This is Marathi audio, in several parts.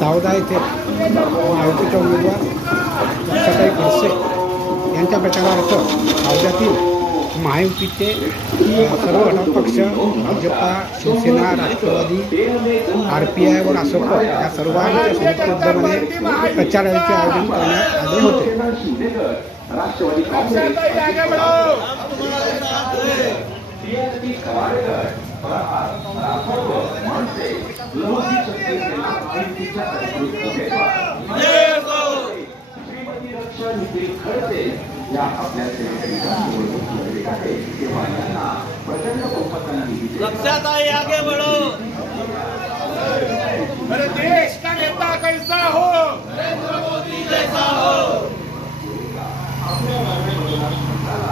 सावदा येथे महायुतीचे उमेदवार लक्षाताई खडसे यांच्या प्रचारार्थ सावद्यातील महायुतीचे सर्व घटक पक्ष भाजपा, शिवसेना, राष्ट्रवादी, RPI व रासप या सर्वांच्या संयुक्त उद्यमाने प्रचार रॅलीचे आयोजन करण्यात आले होते. लक्षात आए आगे बढ़ो. अरे देश का नेता कैसा हो? नरेंद्र मोदी जैसा हो.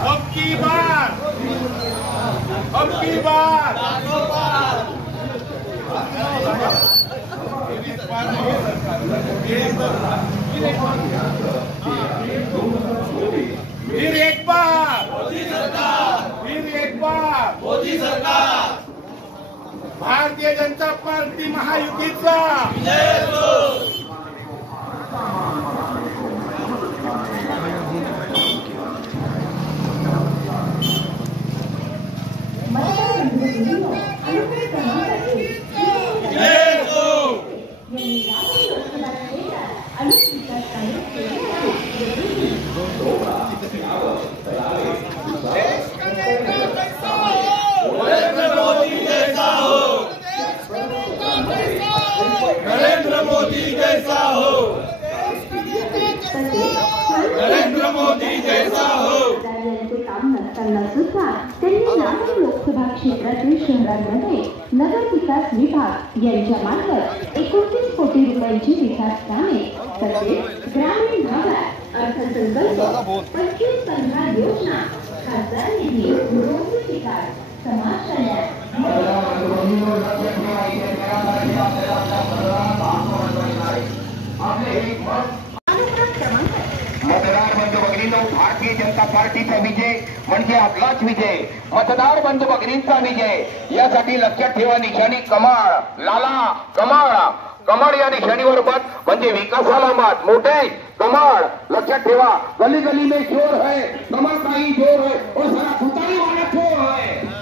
अब की बार फिर एक बार मोदी सरकार. भारतीय जनता पार्टी महायुतीचा जय हो. नरेंद्र मोदी जैसा हो. नरेंद्र मोदी जैसा हो. काम नसताना सुद्धा त्यांनी लातूर लोकसभा क्षेत्रातील शहरांमध्ये नगर विकास विभाग यांच्या मार्फत 29 कोटी रुपयांची विकास कामे तसेच ग्रामीण भागात अर्थसंकल्प 25-15 योजना खासदार निधी रोजगार विकास समाज कल्याण मतदार बंधू भगिनींनो, भारतीय जनता पार्टीचा विजय म्हणजे आपलाच विजय, मतदार बंधू भगिनींचा विजय. यासाठी लक्षात ठेवा, निशाणी कमळ, लाला कमळ. कमळ या निशाणीवर मत म्हणजे विकासाला मत. मोठे कमळ लक्षात ठेवा. गली गली में शोर है, कमळ का ही जोर है और सारा खुदाई वाला चोर है.